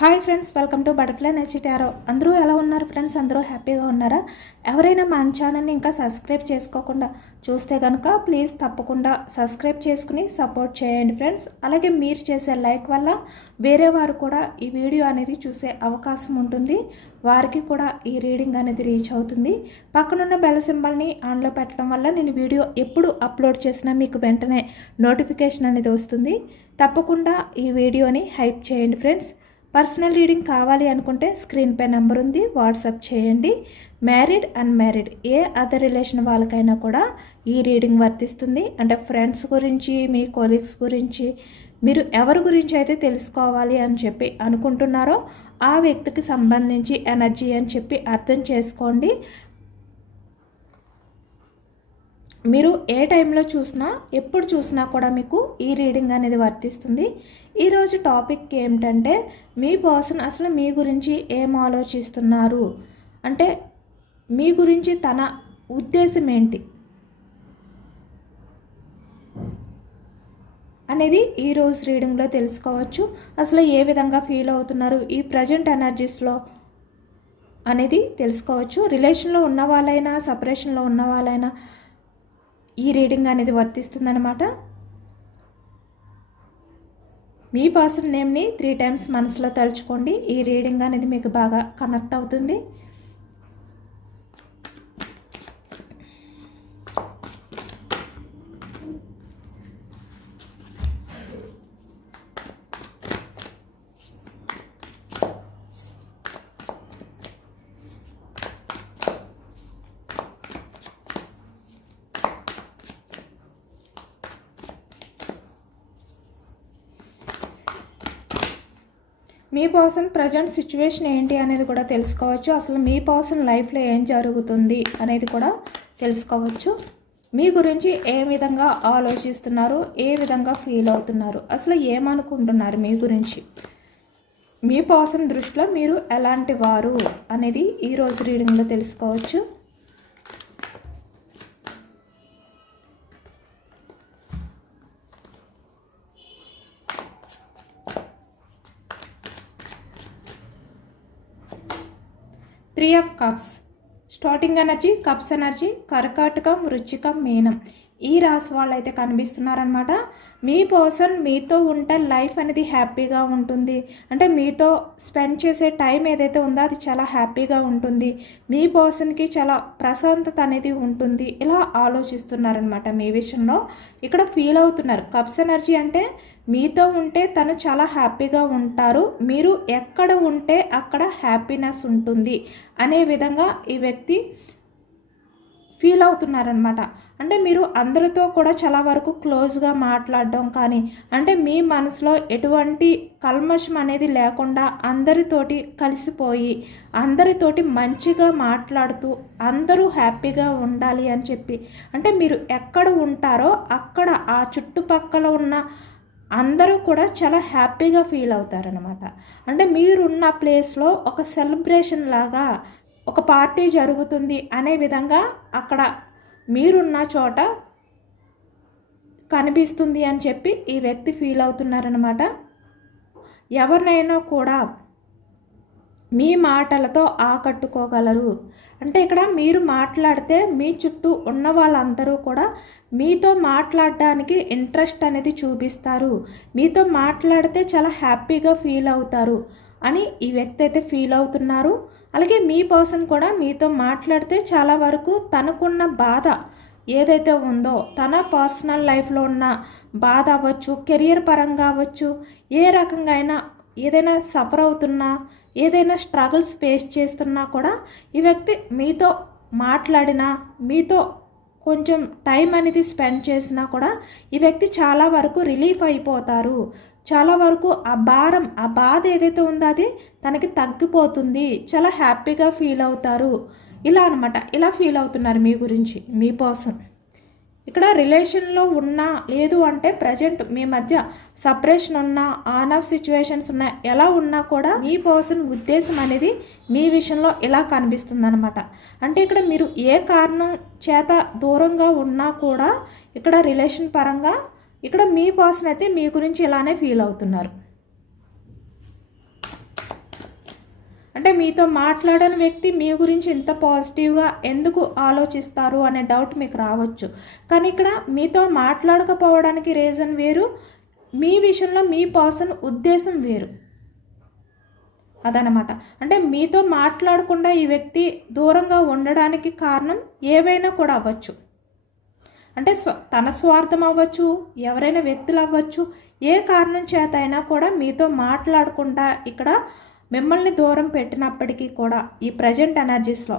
Hi friends, welcome to butterfly energy tarot. అందరూ ఎలా ఉన్నారు ఫ్రెండ్స్? అందరూ హ్యాపీగా ఉన్నారా? ఎవరైనా మన ఛానల్ని ఇంకా సబ్స్క్రైబ్ చేసుకోకుండా చూస్తే కనుక ప్లీజ్ తప్పకుండా సబ్స్క్రైబ్ చేసుకుని సపోర్ట్ చేయండి ఫ్రెండ్స్. అలాగే మీరు చేసే లైక్ వల్ల వేరే వారు కూడా ఈ వీడియో అనేది చూసే అవకాశం ఉంటుంది, వారికి కూడా ఈ రీడింగ్ అనేది రీచ్ అవుతుంది. పక్కనున్న బెల్ సింబల్ని ఆన్లో పెట్టడం వల్ల నేను వీడియో ఎప్పుడు అప్లోడ్ చేసినా మీకు వెంటనే నోటిఫికేషన్ అనేది వస్తుంది. తప్పకుండా ఈ వీడియోని హైప్ చేయండి ఫ్రెండ్స్. పర్సనల్ రీడింగ్ కావాలి అనుకుంటే స్క్రీన్ పై నెంబర్ ఉంది, వాట్సాప్ చేయండి. మ్యారీడ్ అన్మ్యారీడ్ ఏ అదర్ రిలేషన్ వాళ్ళకైనా కూడా ఈ రీడింగ్ వర్తిస్తుంది. అంటే ఫ్రెండ్స్ గురించి, మీ కొలీగ్స్ గురించి, మీరు ఎవరి గురించి అయితే తెలుసుకోవాలి అని చెప్పి అనుకుంటున్నారో ఆ వ్యక్తికి సంబంధించి ఎనర్జీ అని చెప్పి అర్థం చేసుకోండి. మీరు ఏ టైంలో చూసినా, ఎప్పుడు చూసినా కూడా మీకు ఈ రీడింగ్ అనేది వర్తిస్తుంది. ఈరోజు టాపిక్ ఏమిటంటే, మీ పర్సన్ అసలు మీ గురించి ఏం ఆలోచిస్తున్నారు, అంటే మీ గురించి తన ఉద్దేశం ఏంటి అనేది ఈరోజు రీడింగ్లో తెలుసుకోవచ్చు. అసలు ఏ విధంగా ఫీల్ అవుతున్నారు ఈ ప్రజెంట్ ఎనర్జీస్లో అనేది తెలుసుకోవచ్చు. రిలేషన్లో ఉన్న వాళ్ళైనా, సపరేషన్లో ఉన్న వాళ్ళైనా ఈ రీడింగ్ అనేది వర్తిస్తుందన్నమాట. మీ పర్సన్ నేమ్ని 3 టైమ్స్ మనసులో తలుచుకోండి. ఈ రీడింగ్ అనేది మీకు బాగా కనెక్ట్ అవుతుంది. మీ పర్సన్ ప్రజెంట్ సిచ్యువేషన్ ఏంటి అనేది కూడా తెలుసుకోవచ్చు. అసలు మీ పర్సన్ లైఫ్లో ఏం జరుగుతుంది అనేది కూడా తెలుసుకోవచ్చు. మీ గురించి ఏ విధంగా ఆలోచిస్తున్నారు, ఏ విధంగా ఫీల్ అవుతున్నారు, అసలు ఏమనుకుంటున్నారు మీ గురించి, మీ పర్సన్ దృష్టిలో మీరు ఎలాంటి వారు అనేది ఈరోజు రీడింగ్లో తెలుసుకోవచ్చు. Three of cups, starting energy, cups energy, కర్కాటకం, వృశ్చికం, మీనం. ఈ రాశి వాళ్ళు అయితే కనిపిస్తున్నారనమాట. మీ పర్సన్ మీతో ఉంటే లైఫ్ అనేది హ్యాపీగా ఉంటుంది. అంటే మీతో స్పెండ్ చేసే టైం ఏదైతే ఉందో అది చాలా హ్యాపీగా ఉంటుంది. మీ పర్సన్కి చాలా ప్రశాంతత అనేది ఉంటుంది. ఇలా ఆలోచిస్తున్నారనమాట మీ విషయంలో. ఇక్కడ ఫీల్ అవుతున్నారు. కప్స్ ఎనర్జీ అంటే మీతో ఉంటే తను చాలా హ్యాపీగా ఉంటారు, మీరు ఎక్కడ ఉంటే అక్కడ హ్యాపీనెస్ ఉంటుంది అనే విధంగా ఈ వ్యక్తి ఫీల్ అవుతున్నారనమాట. అంటే మీరు అందరితో కూడా చాలా వరకు క్లోజ్గా మాట్లాడడం కానీ, అంటే మీ మనసులో ఎటువంటి కల్మషం అనేది లేకుండా అందరితోటి కలిసిపోయి, అందరితోటి మంచిగా మాట్లాడుతూ అందరూ హ్యాపీగా ఉండాలి అని చెప్పి, అంటే మీరు ఎక్కడ ఉంటారో అక్కడ ఆ చుట్టుపక్కల ఉన్న అందరూ కూడా చాలా హ్యాపీగా ఫీల్ అవుతారనమాట. అంటే మీరున్న ప్లేస్లో ఒక సెలబ్రేషన్ లాగా ఒక పార్టీ జరుగుతుంది అనే విధంగా అక్కడ మీరున్న చోట కనిపిస్తుంది అని చెప్పి ఈ వ్యక్తి ఫీల్ అవుతున్నారనమాట. ఎవరినైనా కూడా మీ మాటలతో ఆకట్టుకోగలరు. అంటే ఇక్కడ మీరు మాట్లాడితే మీ చుట్టూ ఉన్న వాళ్ళందరూ కూడా మీతో మాట్లాడడానికి ఇంట్రెస్ట్ అనేది చూపిస్తారు, మీతో మాట్లాడితే చాలా హ్యాపీగా ఫీల్ అవుతారు అని ఈ వ్యక్తి అయితే ఫీల్ అవుతున్నారు. అలాగే మీ పర్సన్ కూడా మీతో మాట్లాడితే చాలా వరకు తనకున్న బాధ ఏదైతే ఉందో, తన పర్సనల్ లైఫ్లో ఉన్న బాధ అవ్వచ్చు, కెరియర్ పరంగా అవ్వచ్చు, ఏ రకంగా అయినా ఏదైనా సఫర్ అవుతున్నా, ఏదైనా స్ట్రగుల్స్ ఫేస్ చేస్తున్నా కూడా ఈ వ్యక్తి మీతో మాట్లాడినా, మీతో కొంచెం టైం అనేది స్పెండ్ చేసినా కూడా ఈ వ్యక్తి చాలా వరకు రిలీఫ్ అయిపోతారు. చాలా వరకు ఆ భారం, ఆ బాధ ఏదైతే ఉందో అది తనకి తగ్గిపోతుంది, చాలా హ్యాపీగా ఫీల్ అవుతారు. ఇలా అనమాట, ఇలా ఫీల్ అవుతున్నారు మీ గురించి మీ పర్సన్. ఇక్కడ రిలేషన్లో ఉన్నా, లేదు అంటే ప్రజెంట్ మీ మధ్య సపరేషన్ ఉన్నా, ఆన్ ఆఫ్ సిచ్యువేషన్స్ ఉన్నా, ఎలా ఉన్నా కూడా మీ పర్సన్ ఉద్దేశం అనేది మీ విషయంలో ఇలా కనిపిస్తుందన్నమాట. అంటే ఇక్కడ మీరు ఏ కారణం చేత దూరంగా ఉన్నా కూడా ఇక్కడ రిలేషన్ పరంగా ఇక్కడ మీ పర్సన్ అయితే మీ గురించి ఇలానే ఫీల్ అవుతున్నారు. అంటే మీతో మాట్లాడని వ్యక్తి మీ గురించి ఇంత పాజిటివ్గా ఎందుకు ఆలోచిస్తారు అనే డౌట్ మీకు రావచ్చు. కానీ ఇక్కడ మీతో మాట్లాడకపోవడానికి రీజన్ వేరు, మీ విషయంలో మీ పర్సన్ ఉద్దేశం వేరు. అదనమాట. అంటే మీతో మాట్లాడకుండా ఈ వ్యక్తి దూరంగా ఉండడానికి కారణం ఏవైనా కూడా అవ్వచ్చు. అంటే తన స్వార్థం అవ్వచ్చు, ఎవరైనా వ్యక్తులు అవ్వచ్చు, ఏ కారణం చేత అయినా కూడా మీతో మాట్లాడకుండా ఇక్కడ మిమ్మల్ని దూరం పెట్టినప్పటికీ కూడా ఈ ప్రజెంట్ ఎనర్జీస్లో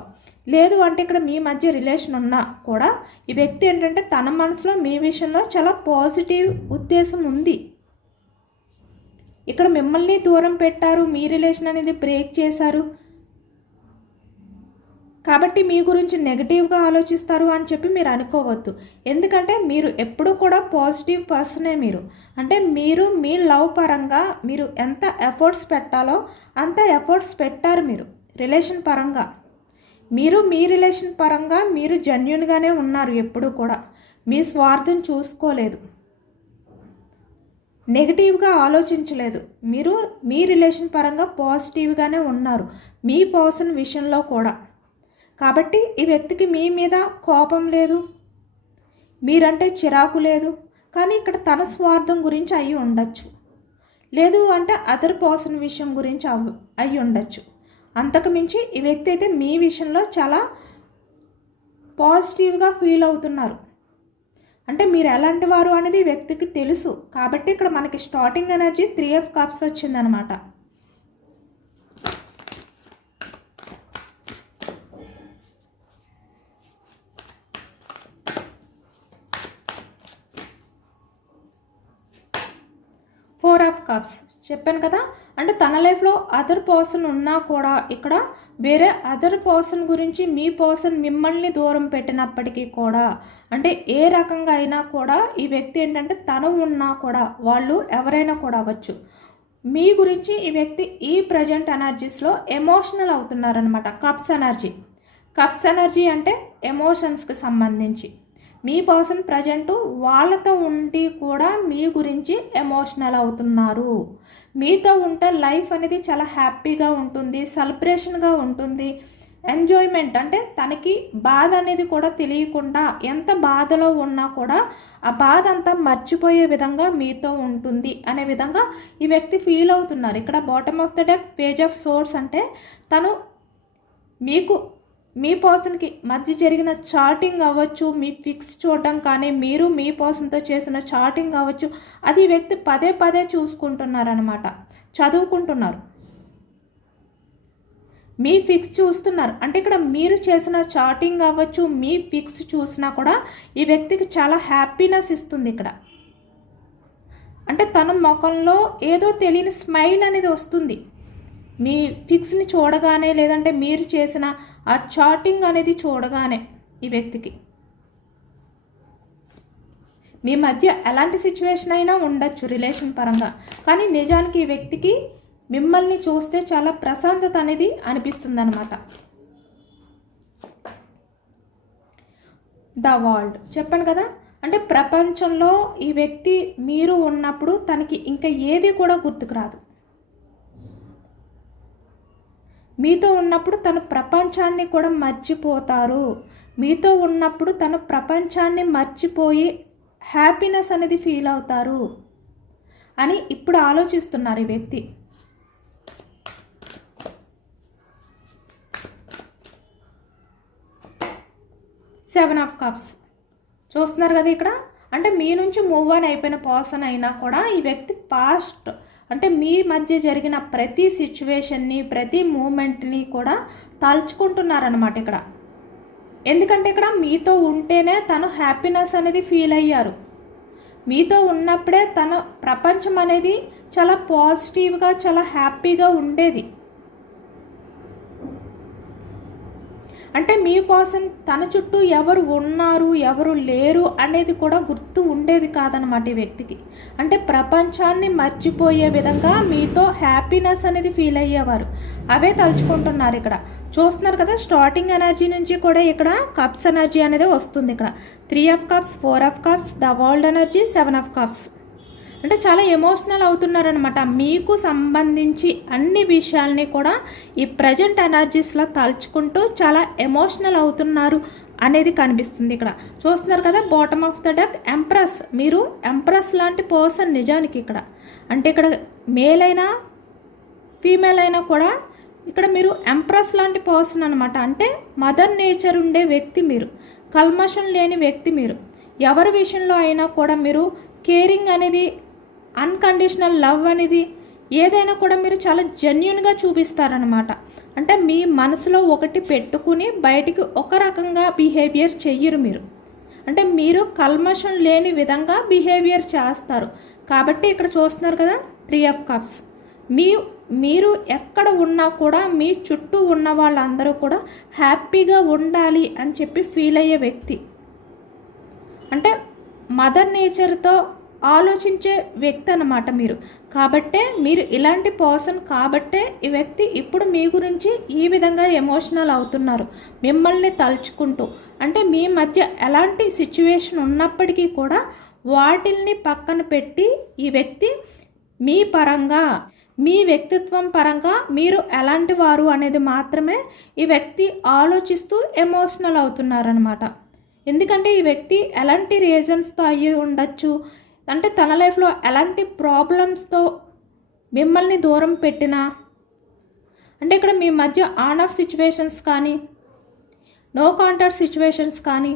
లేదు అంటే ఇక్కడ మీ మధ్య రిలేషన్ ఉన్నా కూడా ఈ వ్యక్తి ఏంటంటే తన మనసులో మీ విషయంలో చాలా పాజిటివ్ ఉద్దేశం ఉంది. ఇక్కడ మిమ్మల్ని దూరం పెట్టారు, మీ రిలేషన్ అనేది బ్రేక్ చేశారు కాబట్టి మీ గురించి నెగిటివ్గా ఆలోచిస్తారు అని చెప్పి మీరు అనుకోవద్దు. ఎందుకంటే మీరు ఎప్పుడూ కూడా పాజిటివ్ పర్సనే. మీరు అంటే మీరు మీ లవ్ పరంగా మీరు ఎంత ఎఫర్ట్స్ పెట్టాలో అంత ఎఫర్ట్స్ పెట్టారు మీరు రిలేషన్ పరంగా. మీరు మీ రిలేషన్ పరంగా మీరు జెన్యూన్గానే ఉన్నారు, ఎప్పుడూ కూడా మీ స్వార్థం చూసుకోలేదు, నెగిటివ్గా ఆలోచించలేదు. మీరు మీ రిలేషన్ పరంగా పాజిటివ్గానే ఉన్నారు మీ పర్సన్ విషయంలో కూడా. కాబట్టి ఈ వ్యక్తికి మీ మీద కోపం లేదు, మీరంటే చిరాకు లేదు, కానీ ఇక్కడ తన స్వార్థం గురించి అయ్యి ఉండొచ్చు, లేదు అంటే అదర్ పర్సన్ విషయం గురించి అయ్యి ఉండొచ్చు. అంతకు మించి ఈ వ్యక్తి అయితే మీ విషయంలో చాలా పాజిటివ్గా ఫీల్ అవుతున్నారు. అంటే మీరు ఎలాంటి వారు అనేది వ్యక్తికి తెలుసు. కాబట్టి ఇక్కడ మనకి స్టార్టింగ్ ఎనర్జీ 3 of Cups వచ్చిందనమాట. Four of Cups చెప్పాను కదా. అంటే తన లైఫ్లో అదర్ పర్సన్ ఉన్నా కూడా ఇక్కడ వేరే అదర్ పర్సన్ గురించి మీ పర్సన్ మిమ్మల్ని దూరం పెట్టినప్పటికీ కూడా అంటే ఏ రకంగా అయినా కూడా ఈ వ్యక్తి ఏంటంటే తను ఉన్నా కూడా వాళ్ళు ఎవరైనా కూడా అవ్వచ్చు, మీ గురించి ఈ వ్యక్తి ఈ ప్రజెంట్ ఎనర్జీస్లో ఎమోషనల్ అవుతున్నారనమాట. కప్స్ ఎనర్జీ అంటే ఎమోషన్స్కి సంబంధించి మీ పర్సన్ ప్రజెంటు వాళ్ళతో ఉండి కూడా మీ గురించి ఎమోషనల్ అవుతున్నారు. మీతో ఉంటే లైఫ్ అనేది చాలా హ్యాపీగా ఉంటుంది, సెలబ్రేషన్గా ఉంటుంది, ఎంజాయ్మెంట్ అంటే తనకి బాధ అనేది కూడా తెలియకుండా ఎంత బాధలో ఉన్నా కూడా ఆ బాధ అంతా మర్చిపోయే విధంగా మీతో ఉంటుంది అనే విధంగా ఈ వ్యక్తి ఫీల్ అవుతున్నారు. ఇక్కడ bottom of the deck page of swords అంటే తను మీకు మీ పర్సన్కి మధ్య జరిగిన చాటింగ్ అవ్వచ్చు, మీ ఫిక్స్ చూడడం కానీ మీరు మీ పర్సన్తో చేసిన చాటింగ్ అవ్వచ్చు, అది వ్యక్తి పదే పదే చూసుకుంటున్నారనమాట, చదువుకుంటున్నారు, మీ ఫిక్స్ చూస్తున్నారు. అంటే ఇక్కడ మీరు చేసిన చాటింగ్ అవ్వచ్చు, మీ ఫిక్స్ చూసినా కూడా ఈ వ్యక్తికి చాలా హ్యాపీనెస్ ఇస్తుంది. ఇక్కడ అంటే తన ముఖంలో ఏదో తెలియని స్మైల్ అనేది వస్తుంది మీ ఫిక్స్ని చూడగానే, లేదంటే మీరు చేసిన ఆ చాటింగ్ అనేది చూడగానే. ఈ వ్యక్తికి మీ మధ్య ఎలాంటి సిచ్యువేషన్ అయినా ఉండొచ్చు రిలేషన్ పరంగా, కానీ నిజానికి ఈ వ్యక్తికి మిమ్మల్ని చూస్తే చాలా ప్రశాంతత అనేది అనిపిస్తుంది అనమాట. ద వరల్డ్ చెప్పాను కదా. అంటే ప్రపంచంలో ఈ వ్యక్తి మీరు ఉన్నప్పుడు తనకి ఇంకా ఏది కూడా గుర్తుకు రాదు. మీతో ఉన్నప్పుడు తను ప్రపంచాన్ని కూడా మర్చిపోతారు. మీతో ఉన్నప్పుడు తను ప్రపంచాన్ని మర్చిపోయి హ్యాపీనెస్ అనేది ఫీల్ అవుతారు అని ఇప్పుడు ఆలోచిస్తున్నారు ఈ వ్యక్తి. సెవెన్ ఆఫ్ కప్స్ చూస్తున్నారు కదా ఇక్కడ. అంటే మీ నుంచి మూవ్ ఆన్ అయిపోయిన పర్సన్ అయినా కూడా ఈ వ్యక్తి పాస్ట్ అంటే మీ మధ్య జరిగిన ప్రతి సిచ్యువేషన్ని, ప్రతి మూమెంట్ని కూడా తలుచుకుంటున్నారనమాట ఇక్కడ. ఎందుకంటే ఇక్కడ మీతో ఉంటేనే తను హ్యాపీనెస్ అనేది ఫీల్ అయ్యారు. మీతో ఉన్నప్పుడే తన ప్రపంచం అనేది చాలా పాజిటివ్గా చాలా హ్యాపీగా ఉండేది. అంటే మీ పర్సన్ తన చుట్టూ ఎవరు ఉన్నారు ఎవరు లేరు అనేది కూడా గుర్తు ఉండేది కాదనమాట ఈ వ్యక్తికి. అంటే ప్రపంచాన్ని మర్చిపోయే విధంగా మీతో హ్యాపీనెస్ అనేది ఫీల్ అయ్యేవారు. అవే తలుచుకుంటున్నారు ఇక్కడ. చూస్తున్నారు కదా స్టార్టింగ్ ఎనర్జీ నుంచి కూడా ఇక్కడ కప్స్ ఎనర్జీ అనేది వస్తుంది. ఇక్కడ 3 of Cups, 4 of Cups, the world energy, 7 of Cups. అంటే చాలా ఎమోషనల్ అవుతున్నారనమాట. మీకు సంబంధించి అన్ని విషయాల్ని కూడా ఈ ప్రజెంట్ ఎనర్జీస్లో తలుచుకుంటూ చాలా ఎమోషనల్ అవుతున్నారు అనేది కనిపిస్తుంది. ఇక్కడ చూస్తున్నారు కదా, bottom of the deck empress. మీరు ఎంప్రెస్ లాంటి పర్సన్ నిజానికి ఇక్కడ. అంటే ఇక్కడ మేల్ అయినా ఫీమేల్ అయినా కూడా ఇక్కడ మీరు ఎంప్రెస్ లాంటి పర్సన్ అనమాట. అంటే మదర్ నేచర్ ఉండే వ్యక్తి మీరు, కల్మషం లేని వ్యక్తి మీరు. ఎవరి విషయంలో అయినా కూడా మీరు కేరింగ్ అనేది, అన్కండిషనల్ లవ్ అనేది ఏదైనా కూడా మీరు చాలా జెన్యున్గా చూపిస్తారనమాట. అంటే మీ మనసులో ఒకటి పెట్టుకుని బయటికి ఒక రకంగా బిహేవియర్ చెయ్యరు మీరు. అంటే మీరు కల్మషం లేని విధంగా బిహేవియర్ చేస్తారు. కాబట్టి ఇక్కడ చూస్తున్నారు కదా, 3 ఆఫ్ కప్స్. మీరు ఎక్కడ ఉన్నా కూడా మీ చుట్టూ ఉన్న వాళ్ళందరూ కూడా హ్యాపీగా ఉండాలి అని చెప్పి ఫీల్ అయ్యే వ్యక్తి. అంటే మదర్ నేచర్తో ఆలోచించే వ్యక్తి అన్నమాట మీరు. కాబట్టే మీరు ఇలాంటి పర్సన్ కాబట్టే ఈ వ్యక్తి ఇప్పుడు మీ గురించి ఈ విధంగా ఎమోషనల్ అవుతున్నారు మిమ్మల్ని తలుచుకుంటూ. అంటే మీ మధ్య ఎలాంటి సిచ్యువేషన్ ఉన్నప్పటికీ కూడా వాటిల్ని పక్కన పెట్టి ఈ వ్యక్తి మీ పరంగా, మీ వ్యక్తిత్వం పరంగా మీరు ఎలాంటి వారు అనేది మాత్రమే ఈ వ్యక్తి ఆలోచిస్తూ ఎమోషనల్ అవుతున్నారనమాట. ఎందుకంటే ఈ వ్యక్తి ఎలాంటి రీజన్స్తో అయ్యి ఉండొచ్చు, అంటే తన లైఫ్లో ఎలాంటి ప్రాబ్లమ్స్తో మిమ్మల్ని దూరం పెట్టినా, అంటే ఇక్కడ మీ మధ్య ఆన్ ఆఫ్ సిచ్యువేషన్స్ కానీ, నో కాంటాక్ట్ సిచ్యువేషన్స్ కానీ,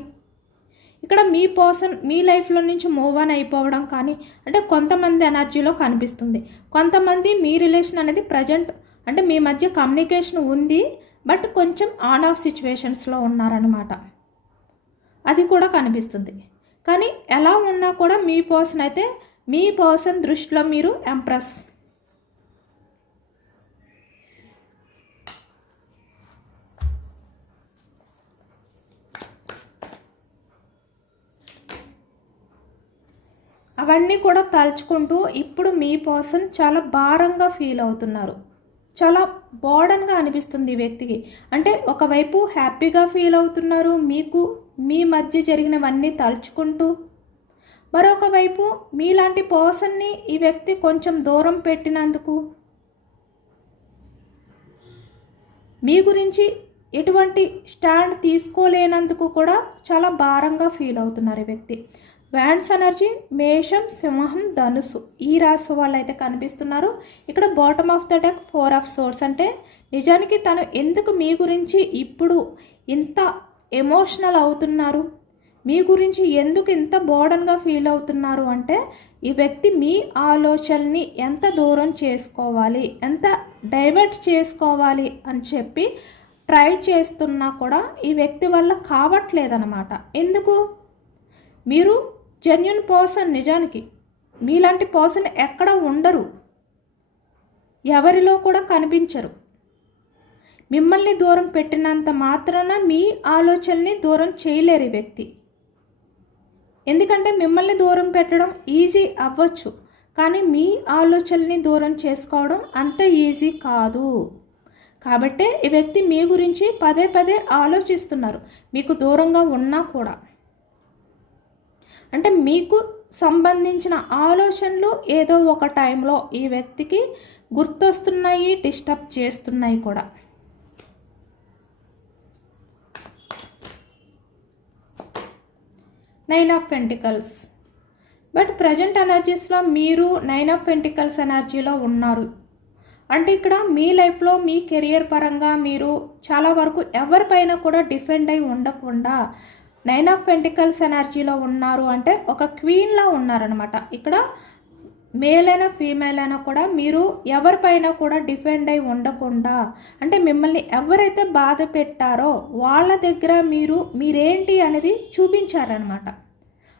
ఇక్కడ మీ పర్సన్ మీ లైఫ్లో నుంచి మూవ్ ఆన్ అయిపోవడం కానీ, అంటే కొంతమంది ఎనర్జీలో కనిపిస్తుంది. కొంతమంది మీ రిలేషన్ అనేది ప్రజెంట్, అంటే మీ మధ్య కమ్యూనికేషన్ ఉంది బట్ కొంచెం ఆన్ ఆఫ్ సిచ్యువేషన్స్లో ఉన్నారనమాట. అది కూడా కనిపిస్తుంది. కానీ ఎలా ఉన్నా కూడా మీ పర్సన్ అయితే, మీ పర్సన్ దృష్టిలో మీరు ఎంప్రెస్. అవన్నీ కూడా తలుచుకుంటూ ఇప్పుడు మీ పర్సన్ చాలా భారంగా ఫీల్ అవుతున్నారు. చాలా బర్డెన్గా అనిపిస్తుంది ఈ వ్యక్తికి. అంటే ఒకవైపు హ్యాపీగా ఫీల్ అవుతున్నారు మీకు మీ మధ్య జరిగినవన్నీ తలుచుకుంటూ, మరొక వైపు మీలాంటి పర్సన్ని ఈ వ్యక్తి కొంచెం దూరం పెట్టినందుకు, మీ గురించి ఎటువంటి స్టాండ్ తీసుకోలేనందుకు కూడా చాలా భారంగా ఫీల్ అవుతున్నారు ఈ వ్యక్తి. వ్యాన్స్ ఎనర్జీ మేషం, సింహం, ధనుసు ఈ రాశి వాళ్ళు అయితే కనిపిస్తున్నారు. ఇక్కడ bottom of the deck 4 of swords. అంటే నిజానికి తను ఎందుకు మీ గురించి ఇప్పుడు ఇంత ఎమోషనల్ అవుతున్నారు, మీ గురించి ఎందుకు ఇంత బర్డెన్గా ఫీల్ అవుతున్నారు అంటే ఈ వ్యక్తి మీ ఆలోచనని ఎంత దూరం చేసుకోవాలి, ఎంత డైవర్ట్ చేసుకోవాలి అని చెప్పి ట్రై చేస్తున్నా కూడా ఈ వ్యక్తి వల్ల కావట్లేదన్నమాట. ఎందుకు? మీరు జెన్యున్ పర్సన్. నిజానికి మీలాంటి పర్సన్ ఎక్కడ ఉండరు, ఎవరిలో కూడా కనిపించరు. మిమ్మల్ని దూరం పెట్టినంత మాత్రాన మీ ఆలోచనని దూరం చేయలేరు ఈ వ్యక్తి. ఎందుకంటే మిమ్మల్ని దూరం పెట్టడం ఈజీ అవ్వచ్చు, కానీ మీ ఆలోచనని దూరం చేసుకోవడం అంత ఈజీ కాదు. కాబట్టే ఈ వ్యక్తి మీ గురించి పదే పదే ఆలోచిస్తున్నారు, మీకు దూరంగా ఉన్నా కూడా. అంటే మీకు సంబంధించిన ఆలోచనలు ఏదో ఒక టైంలో ఈ వ్యక్తికి గుర్తొస్తున్నాయి, డిస్టర్బ్ చేస్తున్నాయి కూడా. Nine of pentacles. But present ఎనర్జీస్లో మీరు 9 ఆఫ్ పెంటికల్స్ ఎనర్జీలో ఉన్నారు. అంటే ఇక్కడ మీ లైఫ్లో మీ కెరియర్ పరంగా మీరు చాలా వరకు ఎవరిపైన కూడా డిఫెండ్ అయి ఉండకుండా 9 ఆఫ్ పెంటికల్స్ ఎనర్జీలో ఉన్నారు. అంటే ఒక క్వీన్లా ఉన్నారనమాట. ఇక్కడ మేల్ అయినా ఫీమేల్ అయినా కూడా మీరు ఎవరిపైన కూడా డిఫెండ్ అయి ఉండకుండా, అంటే మిమ్మల్ని ఎవరైతే బాధ పెట్టారో వాళ్ళ దగ్గర మీరేంటి అనేది చూపించారనమాట.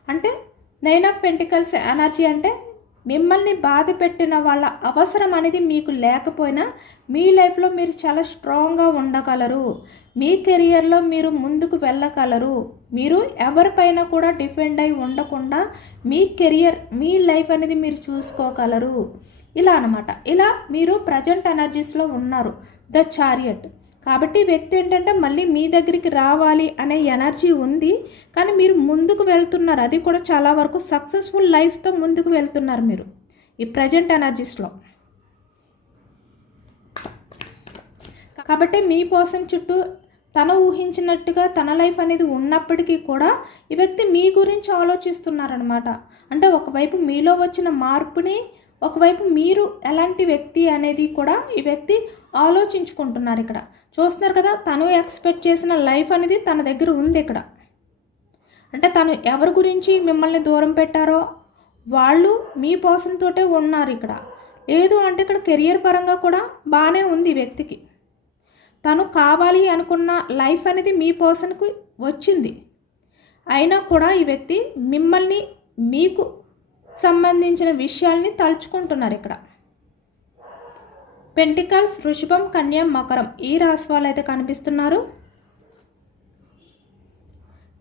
అంటే 9 ఆఫ్ పెంటికల్స్ ఎనర్జీ అంటే మిమ్మల్ని బాధ పెట్టిన వాళ్ళ అవసరం అనేది మీకు లేకపోయినా మీ లైఫ్లో మీరు చాలా స్ట్రాంగ్గా ఉండగలరు, మీ కెరియర్లో మీరు ముందుకు వెళ్ళగలరు. మీరు ఎవరిపైన కూడా డిఫెండ్ అయి ఉండకుండా మీ కెరియర్, మీ లైఫ్ అనేది మీరు చూసుకోగలరు. ఇలా అనమాట. ఇలా మీరు ప్రజెంట్ ఎనర్జీస్లో ఉన్నారు. The chariot. కాబట్టి ఈ వ్యక్తి ఏంటంటే మళ్ళీ మీ దగ్గరికి రావాలి అనే ఎనర్జీ ఉంది, కానీ మీరు ముందుకు వెళ్తున్నారు. అది కూడా చాలా వరకు సక్సెస్ఫుల్ లైఫ్తో ముందుకు వెళ్తున్నారు మీరు ఈ ప్రజెంట్ ఎనర్జీస్లో. కాబట్టి మీ పర్సన్ చుట్టూ తను ఊహించినట్టుగా తన లైఫ్ అనేది ఉన్నప్పటికీ కూడా ఈ వ్యక్తి మీ గురించి ఆలోచిస్తున్నారనమాట. అంటే ఒకవైపు మీలో వచ్చిన మార్పుని, ఒకవైపు మీరు ఎలాంటి వ్యక్తి అనేది కూడా ఈ వ్యక్తి ఆలోచించుకుంటున్నారు. ఇక్కడ చూస్తున్నారు కదా, తను ఎక్స్పెక్ట్ చేసిన లైఫ్ అనేది తన దగ్గర ఉంది ఇక్కడ. అంటే తను ఎవరి గురించి మిమ్మల్ని దూరం పెట్టారో వాళ్ళు మీ పర్సన్ తోటే ఉన్నారు ఇక్కడ. లేదు అంటే ఇక్కడ కెరియర్ పరంగా కూడా బాగానే ఉంది ఈ వ్యక్తికి. తను కావాలి అనుకున్న లైఫ్ అనేది మీ పర్సన్కి వచ్చింది, అయినా కూడా ఈ వ్యక్తి మిమ్మల్ని, మీకు సంబంధించిన విషయాల్ని తలుచుకుంటున్నారు ఇక్కడ. పెంటికల్స్, వృషభం, కన్య, మకరం ఈ రాశి వాళ్ళు అయితే కనిపిస్తున్నారు.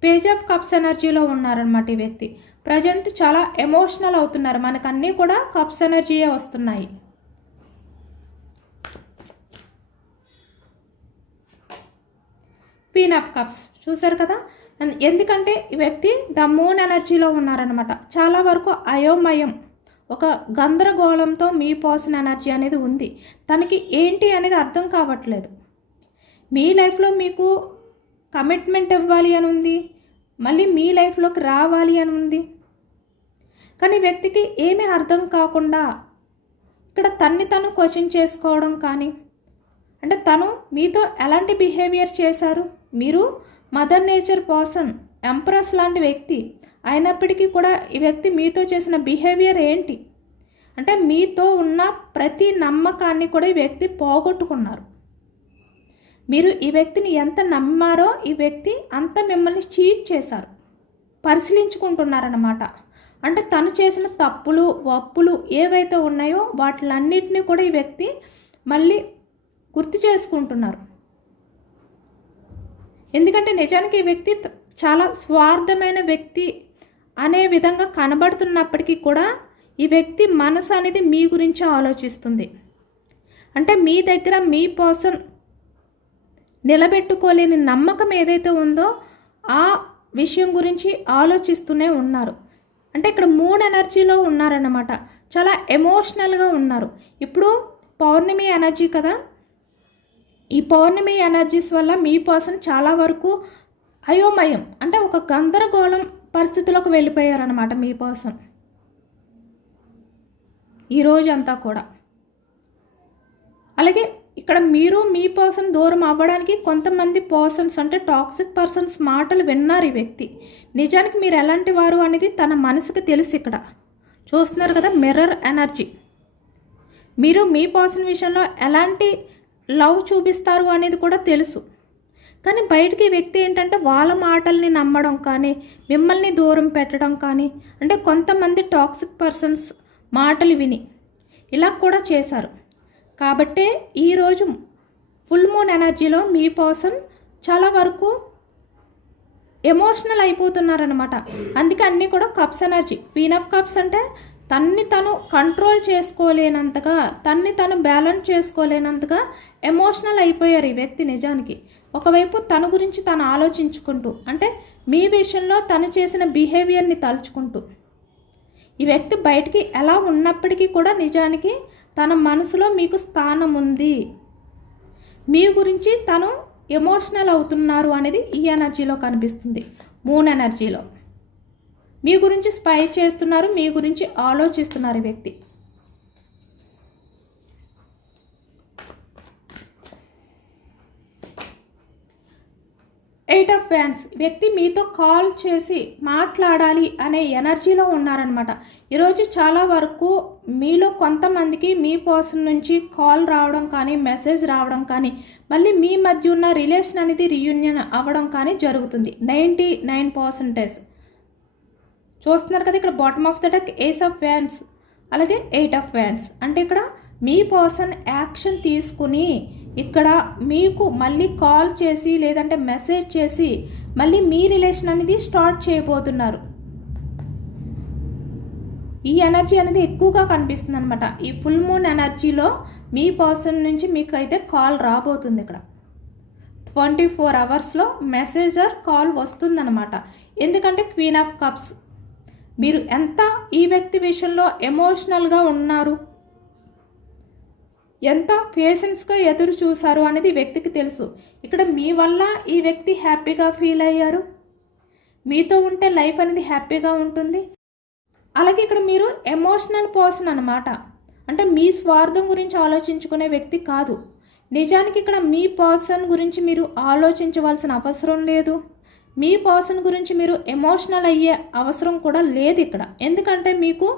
పేజ్ ఆఫ్ కప్స్ ఎనర్జీలో ఉన్నారనమాట ఈ వ్యక్తి. ప్రజెంట్ చాలా ఎమోషనల్ అవుతున్నారు. మనకు అన్నీ కూడా కప్స్ ఎనర్జీయే వస్తున్నాయి. క్వీన్ ఆఫ్ కప్స్ చూసారు కదా, ఎందుకంటే ఈ వ్యక్తి ద మూన్ ఎనర్జీలో ఉన్నారనమాట. చాలా వరకు అయోమయం, ఒక గందరగోళంతో మీ పర్సన్ ఎనర్జీ అనేది ఉంది. తనకి ఏంటి అనేది అర్థం కావట్లేదు. మీ లైఫ్లో మీకు కమిట్మెంట్ ఇవ్వాలి అని ఉంది, మళ్ళీ మీ లైఫ్లోకి రావాలి అని ఉంది, కానీ వ్యక్తికి ఏమీ అర్థం కాకుండా ఇక్కడ తన్ని తను క్వశ్చన్ చేసుకోవడం కానీ, అంటే తను మీతో ఎలాంటి బిహేవియర్ చేశారు. మీరు మదర్ నేచర్ పర్సన్, ఎంప్రెస్ లాంటి వ్యక్తి అయినప్పటికీ కూడా ఈ వ్యక్తి మీతో చేసిన బిహేవియర్ ఏంటి అంటే మీతో ఉన్న ప్రతి నమ్మకాన్ని కూడా ఈ వ్యక్తి పోగొట్టుకున్నారు. మీరు ఈ వ్యక్తిని ఎంత నమ్మారో ఈ వ్యక్తి అంత మిమ్మల్ని చీట్ చేశారు. పరిశీలించుకుంటున్నారన్నమాట. అంటే తను చేసిన తప్పులు, ఒప్పులు ఏవైతే ఉన్నాయో వాటిలన్నిటినీ కూడా ఈ వ్యక్తి మళ్ళీ గుర్తు చేసుకుంటున్నారు. ఎందుకంటే నిజానికి ఈ వ్యక్తి చాలా స్వార్థమైన వ్యక్తి అనే విధంగా కనబడుతున్నప్పటికీ కూడా ఈ వ్యక్తి మనసు అనేది మీ గురించి ఆలోచిస్తుంది. అంటే మీ దగ్గర మీ పర్సన్ నిలబెట్టుకోలేని నమ్మకం ఏదైతే ఉందో ఆ విషయం గురించి ఆలోచిస్తూనే ఉన్నారు. అంటే ఇక్కడ మూన్ ఎనర్జీలో ఉన్నారన్నమాట. చాలా ఎమోషనల్గా ఉన్నారు. ఇప్పుడు పౌర్ణమి ఎనర్జీ కదా, ఈ పౌర్ణమి ఎనర్జీస్ వల్ల మీ పర్సన్ చాలా వరకు అయోమయం, అంటే ఒక గందరగోళం పరిస్థితిలోకి వెళ్ళిపోయారనమాట మీ పర్సన్ ఈరోజంతా కూడా. అలాగే ఇక్కడ మీరు మీ పర్సన్ దూరం అవ్వడానికి కొంతమంది పర్సన్స్, అంటే టాక్సిక్ పర్సన్స్ మాటలు విన్నారు ఈ వ్యక్తి. నిజానికి మీరు ఎలాంటి వారు అనేది తన మనసుకి తెలుసు. ఇక్కడ చూస్తున్నారు కదా, మిర్రర్ ఎనర్జీ. మీరు మీ పర్సన్ విషయంలో ఎలాంటి లవ్ చూపిస్తారు అనేది కూడా తెలుసు, కానీ బయటికి వ్యక్తి ఏంటంటే వాళ్ళ మాటల్ని నమ్మడం కానీ, మిమ్మల్ని దూరం పెట్టడం కానీ, అంటే కొంతమంది టాక్సిక్ పర్సన్స్ మాటలు విని ఇలా కూడా చేశారు. కాబట్టే ఈరోజు ఫుల్ మూన్ ఎనర్జీలో మీ పర్సన్ చాలా వరకు ఎమోషనల్ అయిపోతున్నారనమాట. అందుకే అన్నీ కూడా cups energy. Queen of cups అంటే తన్ని తను కంట్రోల్ చేసుకోలేనంతగా, తన్ని తను బ్యాలెన్స్ చేసుకోలేనంతగా ఎమోషనల్ అయిపోయారు ఈ వ్యక్తి. నిజానికి ఒకవైపు తన గురించి తను ఆలోచించుకుంటూ, అంటే మీ విషయంలో తను చేసిన బిహేవియర్ని తలుచుకుంటూ, ఈ వ్యక్తి బయటికి ఎలా ఉన్నప్పటికీ కూడా నిజానికి తన మనసులో మీకు స్థానం ఉంది. మీ గురించి తను ఎమోషనల్ అవుతున్నారు అనేది ఈ ఎనర్జీలో కనిపిస్తుంది. మూన్ ఎనర్జీలో మీ గురించి స్పై చేస్తున్నారు, మీ గురించి ఆలోచిస్తున్నారు ఈ వ్యక్తి. ఎయిట్ ఆఫ్ వ్యాండ్స్ వ్యక్తి మీతో కాల్ చేసి మాట్లాడాలి అనే ఎనర్జీలో ఉన్నారనమాట. ఈరోజు చాలా వరకు మీలో కొంతమందికి మీ పర్సన్ నుంచి కాల్ రావడం కానీ, మెసేజ్ రావడం కానీ, మళ్ళీ మీ మధ్య ఉన్న రిలేషన్ అనేది రీయూనియన్ అవ్వడం కానీ జరుగుతుంది. 99% చూస్తున్నారు కదా. ఇక్కడ bottom of the deck ace of wands, అలాగే ఎయిట్ ఆఫ్ వ్యాండ్స్. అంటే ఇక్కడ మీ పర్సన్ యాక్షన్ తీసుకుని ఇక్కడ మీకు మళ్ళీ కాల్ చేసి లేదంటే మెసేజ్ చేసి మళ్ళీ మీ రిలేషన్ అనేది స్టార్ట్ చేయబోతున్నారు. ఈ ఎనర్జీ అనేది ఎక్కువగా కనిపిస్తుంది అనమాట. ఈ ఫుల్ మూన్ ఎనర్జీలో మీ పర్సన్ నుంచి మీకు అయితే కాల్ రాబోతుంది ఇక్కడ. 24 అవర్స్లో మెసేజ్ ఆర్ కాల్ వస్తుందన్నమాట. ఎందుకంటే క్వీన్ ఆఫ్ కప్స్, మీరు ఎంత ఈ వ్యక్తి విషయంలో ఎమోషనల్గా ఉన్నారు, ఎంత పేషెన్స్గా ఎదురు చూశారు అనేది వ్యక్తికి తెలుసు. ఇక్కడ మీ వల్ల ఈ వ్యక్తి హ్యాపీగా ఫీల్ అయ్యారు, మీతో ఉంటే లైఫ్ అనేది హ్యాపీగా ఉంటుంది. అలాగే ఇక్కడ మీరు ఎమోషనల్ పర్సన్ అనమాట. అంటే మీ స్వార్థం గురించి ఆలోచించుకునే వ్యక్తి కాదు. నిజానికి ఇక్కడ మీ పర్సన్ గురించి మీరు ఆలోచించవలసిన అవసరం లేదు. మీ పర్సన్ గురించి మీరు ఎమోషనల్ అయ్యే అవసరం కూడా లేదు ఇక్కడ. ఎందుకంటే మీకు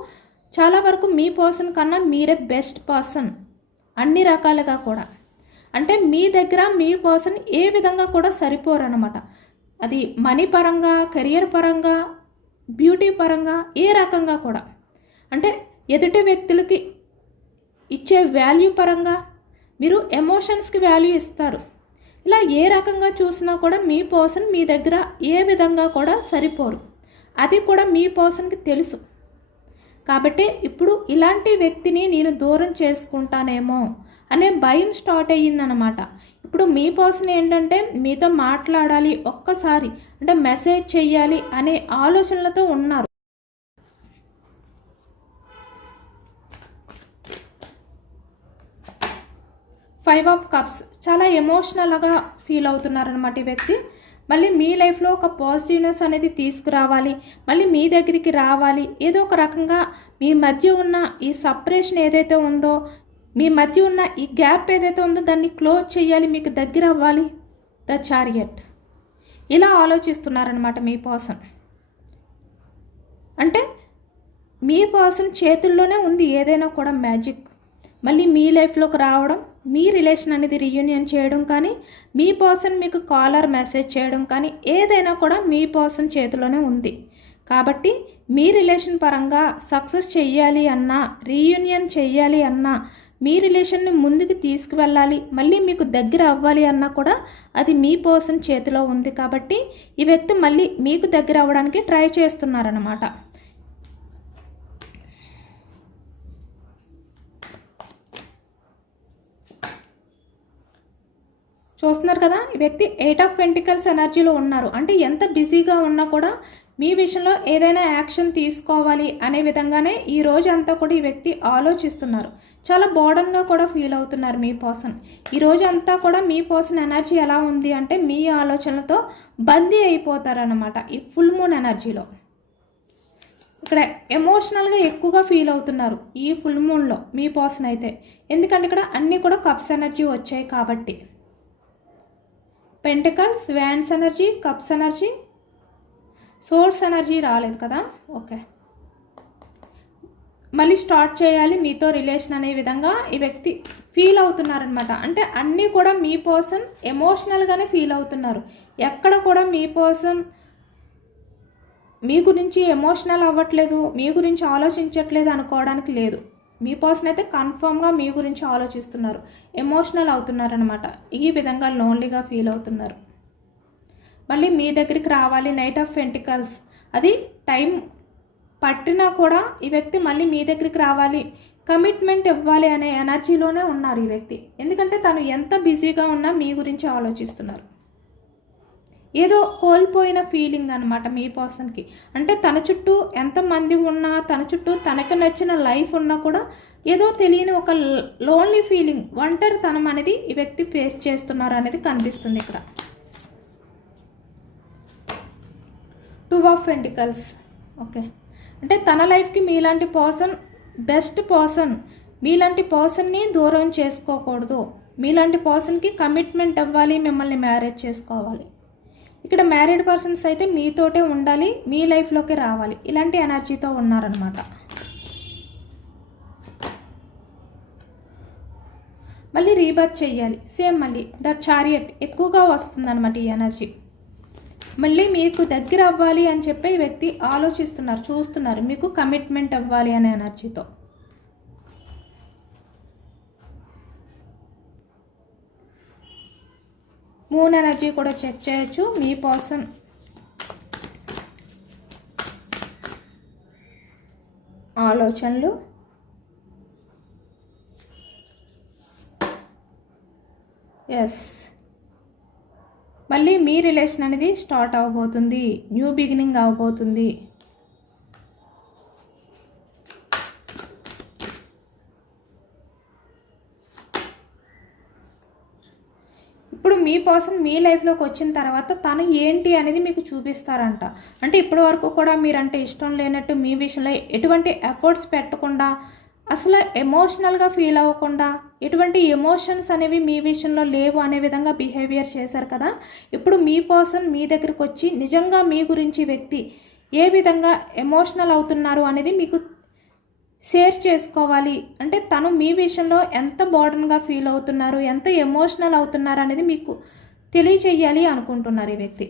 చాలా వరకు మీ పర్సన్ కన్నా మీరే బెస్ట్ పర్సన్ అన్ని రకాలుగా కూడా. అంటే మీ దగ్గర మీ పర్సన్ ఏ విధంగా కూడా సరిపోరు అనమాట. అది మనీ పరంగా, కెరియర్ పరంగా, బ్యూటీ పరంగా, ఏ రకంగా కూడా. అంటే ఎదుటి వ్యక్తులకి ఇచ్చే వాల్యూ పరంగా మీరు ఎమోషన్స్కి వాల్యూ ఇస్తారు. ఇలా ఏ రకంగా చూసినా కూడా మీ పర్సన్ మీ దగ్గర ఏ విధంగా కూడా సరిపోరు. అది కూడా మీ పర్సన్కి తెలుసు. కాబట్టి ఇప్పుడు ఇలాంటి వ్యక్తిని నేను దూరం చేసుకుంటానేమో అనే భయం స్టార్ట్ అయ్యిందనమాట. ఇప్పుడు మీ పర్సన్ ఏంటంటే మీతో మాట్లాడాలి ఒక్కసారి, అంటే మెసేజ్ చెయ్యాలి అనే ఆలోచనలతో ఉన్నారు. ఫైవ్ ఆఫ్ కప్స్, చాలా ఎమోషనల్గా ఫీల్ అవుతున్నారనమాట ఈ వ్యక్తి. మళ్ళీ మీ లైఫ్లో ఒక పాజిటివ్నెస్ అనేది తీసుకురావాలి, మళ్ళీ మీ దగ్గరికి రావాలి. ఏదో ఒక రకంగా మీ మధ్య ఉన్న ఈ సపరేషన్ ఏదైతే ఉందో, మీ మధ్య ఉన్న ఈ గ్యాప్ ఏదైతే ఉందో దాన్ని క్లోజ్ చేయాలి, మీకు దగ్గర అవ్వాలి. ద చారియట్, ఇలా ఆలోచిస్తున్నారనమాట మీ పర్సన్. అంటే మీ పర్సన్ చేతుల్లోనే ఉంది ఏదైనా కూడా మ్యాజిక్. మళ్ళీ మీ లైఫ్లోకి రావడం, మీ రిలేషన్ అనేది రీయూనియన్ చేయడం కానీ, మీ పర్సన్ మీకు కాలర్ మెసేజ్ చేయడం కానీ, ఏదైనా కూడా మీ పర్సన్ చేతిలోనే ఉంది. కాబట్టి మీ రిలేషన్ పరంగా సక్సెస్ చెయ్యాలి అన్నా, రీయూనియన్ చెయ్యాలి అన్నా, మీ రిలేషన్ని ముందుకు తీసుకువెళ్ళాలి, మళ్ళీ మీకు దగ్గర అవ్వాలి అన్నా కూడా అది మీ పర్సన్ చేతిలో ఉంది. కాబట్టి ఈ వ్యక్తి మళ్ళీ మీకు దగ్గర అవ్వడానికి ట్రై చేస్తున్నారన్నమాట. చూస్తున్నారు కదా, ఈ వ్యక్తి 8 ఆఫ్ పెంటికల్స్ ఎనర్జీలో ఉన్నారు. అంటే ఎంత బిజీగా ఉన్నా కూడా మీ విషయంలో ఏదైనా యాక్షన్ తీసుకోవాలి అనే విధంగానే ఈ రోజు అంతా కూడా ఈ వ్యక్తి ఆలోచిస్తున్నారు. చాలా బోర్డన్గా కూడా ఫీల్ అవుతున్నారు మీ పర్సన్. ఈ రోజు అంతా కూడా మీ పర్సన్ ఎనర్జీ ఎలా ఉంది అంటే మీ ఆలోచనలతో బందీ అయిపోతారన్నమాట ఈ ఫుల్ మూన్ ఎనర్జీలో. ఇక్కడ ఎమోషనల్గా ఎక్కువగా ఫీల్ అవుతున్నారు ఈ ఫుల్ మూన్లో మీ పర్సన్ అయితే. ఎందుకంటే ఇక్కడ అన్నీ కూడా కప్స్ ఎనర్జీ వచ్చాయి కాబట్టి. Pentacles, wands energy, cups energy, source energy రాలేదు కదా. ఓకే, మళ్ళీ స్టార్ట్ చేయాలి మీతో రిలేషన్ అనే విధంగా ఈ వ్యక్తి ఫీల్ అవుతున్నారనమాట. అంటే అన్నీ కూడా మీ పర్సన్ ఎమోషనల్గానే ఫీల్ అవుతున్నారు. ఎక్కడ కూడా మీ పర్సన్ మీ గురించి ఎమోషనల్ అవ్వట్లేదు, మీ గురించి ఆలోచించట్లేదు అనుకోవడానికి లేదు. మీ పర్సన్ అయితే కన్ఫర్మ్గా మీ గురించి ఆలోచిస్తున్నారు, ఎమోషనల్ అవుతున్నారనమాట. ఈ విధంగా లోన్లీగా ఫీల్ అవుతున్నారు. మళ్ళీ మీ దగ్గరికి రావాలి. నైట్ ఆఫ్ పెంటికల్స్, అది టైం పట్టినా కూడా ఈ వ్యక్తి మళ్ళీ మీ దగ్గరికి రావాలి, కమిట్మెంట్ ఇవ్వాలి అనే ఎనర్జీలోనే ఉన్నారు ఈ వ్యక్తి. ఎందుకంటే తను ఎంత బిజీగా ఉన్నా మీ గురించి ఆలోచిస్తున్నారు. ఏదో కోల్పోయిన ఫీలింగ్ అనమాట మీ పర్సన్కి. అంటే తన చుట్టూ ఎంతమంది ఉన్నా, తన చుట్టూ తనకు నచ్చిన లైఫ్ ఉన్నా కూడా ఏదో తెలియని ఒక లోన్లీ ఫీలింగ్, ఒంటరితనం అనేది ఈ వ్యక్తి ఫేస్ చేస్తున్నారు అనేది కనిపిస్తుంది ఇక్కడ. 2 ఆఫ్ పెంటికల్స్. ఓకే, అంటే తన లైఫ్కి మీలాంటి పర్సన్ బెస్ట్ పర్సన్. మీలాంటి పర్సన్ని దూరం చేసుకోకూడదు, మీలాంటి పర్సన్కి కమిట్మెంట్ అవ్వాలి, మిమ్మల్ని మ్యారేజ్ చేసుకోవాలి. ఇక్కడ మ్యారీడ్ పర్సన్స్ అయితే మీతోటే ఉండాలి, మీ లైఫ్లోకి రావాలి, ఇలాంటి ఎనర్జీతో ఉన్నారనమాట. మళ్ళీ రీబర్త్ చెయ్యాలి, సేమ్ మళ్ళీ ద చారియట్ ఎక్కువగా వస్తుందన్నమాట ఈ ఎనర్జీ. మళ్ళీ మీకు దగ్గర అవ్వాలి అని చెప్పి ఈ వ్యక్తి ఆలోచిస్తున్నారు, చూస్తున్నారు, మీకు కమిట్మెంట్ అవ్వాలి అనే ఎనర్జీతో. మూన్ ఎనర్జీ కూడా చెక్ చేయొచ్చు. మీ పర్సన్ ఆలోచనలు, ఎస్ మళ్ళీ మీ రిలేషన్ అనేది స్టార్ట్ అవబోతుంది, న్యూ బిగినింగ్ అవబోతుంది. ఇప్పుడు మీ పర్సన్ మీ లైఫ్లోకి వచ్చిన తర్వాత తను ఏంటి అనేది మీకు చూపిస్తారంట. అంటే ఇప్పటి వరకు కూడా మీరంటే ఇష్టం లేనట్టు మీ విషయంలో ఎటువంటి ఎఫర్ట్స్ పెట్టకుండా, అసలు ఎమోషనల్గా ఫీల్ అవ్వకుండా, ఎటువంటి ఎమోషన్స్ అనేవి మీ విషయంలో లేవు అనే విధంగా బిహేవియర్ చేశారు కదా. ఇప్పుడు మీ పర్సన్ మీ దగ్గరికి వచ్చి నిజంగా మీ గురించి వ్యక్తి ఏ విధంగా ఎమోషనల్ అవుతున్నారు అనేది మీకు షేర్ చేసుకోవాలి. అంటే తను మీ విషయంలో ఎంత బర్డన్గా ఫీల్ అవుతున్నారు, ఎంత ఎమోషనల్ అవుతున్నారు అనేది మీకు తెలియచేయాలి అనుకుంటున్నారు ఈ వ్యక్తి.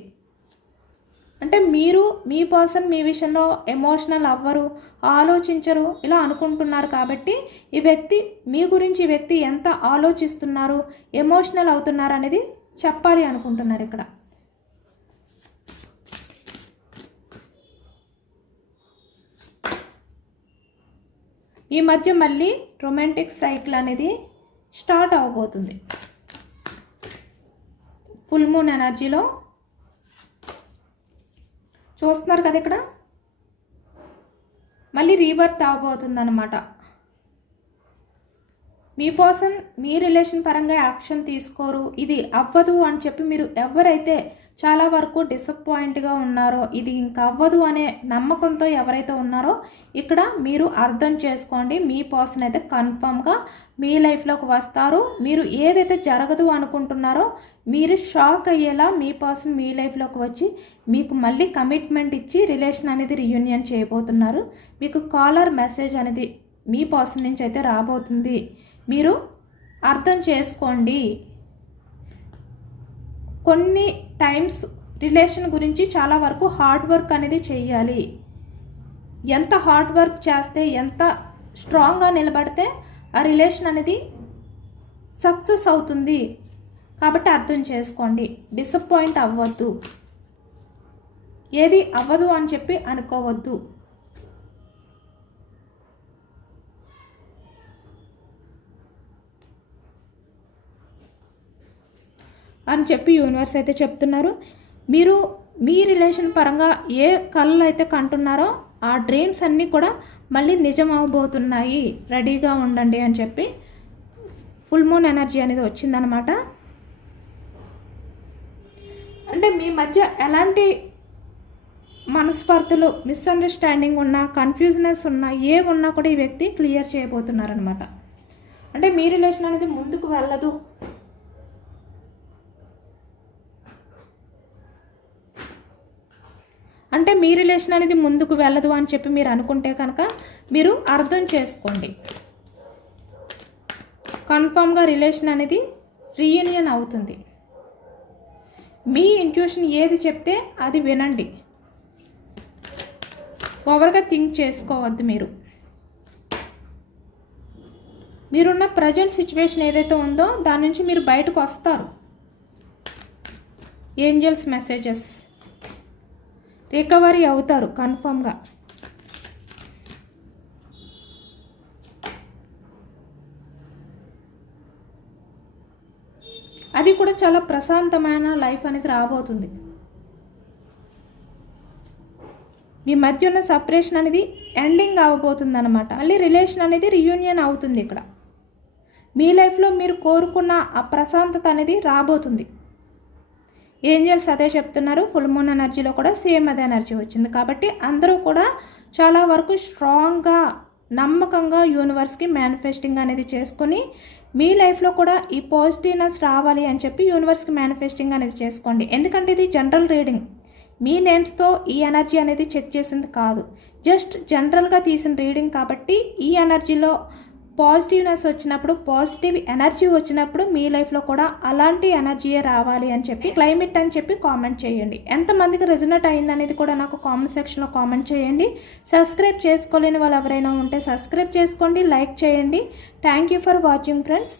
అంటే మీరు మీ పర్సన్ మీ విషయంలో ఎమోషనల్ అవ్వరు, ఆలోచించరు ఇలా అనుకుంటున్నారు. కాబట్టి ఈ వ్యక్తి మీ గురించి ఈ వ్యక్తి ఎంత ఆలోచిస్తున్నారు, ఎమోషనల్ అవుతున్నారు అనేది చెప్పాలి అనుకుంటున్నారు ఇక్కడ. ఈ మధ్య మళ్ళీ రొమాంటిక్ సైకిల్ అనేది స్టార్ట్ అవబోతుంది. ఫుల్ మూన్ ఎనర్జీలో చూస్తున్నారు కదా, ఇక్కడ మళ్ళీ రీబర్త్ అవబోతుంది అన్నమాట. మీ పర్సన్ మీ రిలేషన్ పరంగా యాక్షన్ తీసుకోరు, ఇది అవ్వదు అని చెప్పి మీరు ఎవరైతే చాలా వరకు డిసప్పాయింట్గా ఉన్నారో, ఇది ఇంకా అవ్వదు అనే నమ్మకంతో ఎవరైతే ఉన్నారో ఇక్కడ మీరు అర్థం చేసుకోండి. మీ పర్సన్ అయితే కన్ఫర్మ్గా మీ లైఫ్లోకి వస్తారు. మీరు ఏదైతే జరగదు అనుకుంటున్నారో మీరు షాక్ అయ్యేలా మీ పర్సన్ మీ లైఫ్లోకి వచ్చి మీకు మళ్ళీ కమిట్మెంట్ ఇచ్చి రిలేషన్ అనేది రీయూనియన్ చేయబోతున్నారు. మీకు కాలర్ మెసేజ్ అనేది మీ పర్సన్ నుంచి అయితే రాబోతుంది. మీరు అర్థం చేసుకోండి. కొన్ని టైమ్స్ రిలేషన్ గురించి చాలా వరకు హార్డ్ వర్క్ అనేది చేయాలి. ఎంత హార్డ్ వర్క్ చేస్తే, ఎంత స్ట్రాంగ్గా నిలబడితే ఆ రిలేషన్ అనేది సక్సెస్ అవుతుంది. కాబట్టి అర్థం చేసుకోండి. డిసప్పాయింట్ అవ్వద్దు, ఏది అవ్వదు అని చెప్పి అనుకోవద్దు. అని చెప్పి యూనివర్స్ అయితే చెప్తున్నారు. మీరు మీ రిలేషన్ పరంగా ఏ కళ్ళు అయితే కంటున్నారో ఆ డ్రీమ్స్ అన్నీ కూడా మళ్ళీ నిజం అవబోతున్నాయి, రెడీగా ఉండండి అని చెప్పి ఫుల్ మూన్ ఎనర్జీ అనేది వచ్చిందనమాట. అంటే మీ మధ్య ఎలాంటి మనస్పర్ధలు, మిస్అండర్స్టాండింగ్ ఉన్నా, కన్ఫ్యూజనెస్ ఉన్నా, ఏ ఉన్నా కూడా ఈ వ్యక్తి క్లియర్ చేయబోతున్నారనమాట. అంటే మీ రిలేషన్ అనేది ముందుకు వెళ్ళదు, అంటే మీ రిలేషన్ అనేది ముందుకు వెళ్ళదు అని చెప్పి మీరు అనుకుంటే కనుక మీరు అర్థం చేసుకోండి. కన్ఫామ్గా రిలేషన్ అనేది రీయూనియన్ అవుతుంది. మీ ఇంట్యూషన్ ఏది చెప్తే అది వినండి, ఓవర్గా థింక్ చేసుకోవద్దు. మీరున్న ప్రజెంట్ సిచ్యువేషన్ ఏదైతే ఉందో దాని నుంచి మీరు బయటకు వస్తారు. ఏంజల్స్ మెసేజెస్ రికవరీ అవుతారు కన్ఫర్మ్గా. అది కూడా చాలా ప్రశాంతమైన లైఫ్ అనేది రాబోతుంది. మీ మధ్య ఉన్న సపరేషన్ అనేది ఎండింగ్ అవ్వబోతుంది అనమాట. మళ్ళీ రిలేషన్ అనేది రీయూనియన్ అవుతుంది. ఇక్కడ మీ లైఫ్లో మీరు కోరుకున్న ఆ ప్రశాంతత అనేది రాబోతుంది. ఏంజల్స్ అదే చెప్తున్నారు. ఫుల్ మూన్ ఎనర్జీలో కూడా సేమ్ అదే ఎనర్జీ వచ్చింది. కాబట్టి అందరూ కూడా చాలా వరకు స్ట్రాంగ్గా, నమ్మకంగా యూనివర్స్కి మేనిఫెస్టింగ్ అనేది చేసుకొని మీ లైఫ్లో కూడా ఈ పాజిటివ్నెస్ రావాలి అని చెప్పి యూనివర్స్కి మేనిఫెస్టింగ్ అనేది చేసుకోండి. ఎందుకంటే ఇది జనరల్ రీడింగ్, మీ నేమ్స్తో ఈ ఎనర్జీ అనేది చెక్ చేసింది కాదు, జస్ట్ జనరల్గా తీసిన రీడింగ్. కాబట్టి ఈ ఎనర్జీలో పాజిటివ్నెస్ వచ్చినప్పుడు, పాజిటివ్ ఎనర్జీ వచ్చినప్పుడు మీ లైఫ్లో కూడా అలాంటి ఎనర్జీయే రావాలి అని చెప్పి క్లైమేట్ అని చెప్పి కామెంట్ చేయండి. ఎంతమందికి రెజొనేట్ అయింది అనేది కూడా నాకు కామెంట్ సెక్షన్లో కామెంట్ చేయండి. సబ్స్క్రైబ్ చేసుకోలేని వాళ్ళు ఎవరైనా ఉంటే సబ్స్క్రైబ్ చేసుకోండి, లైక్ చేయండి. Thank you for watching friends.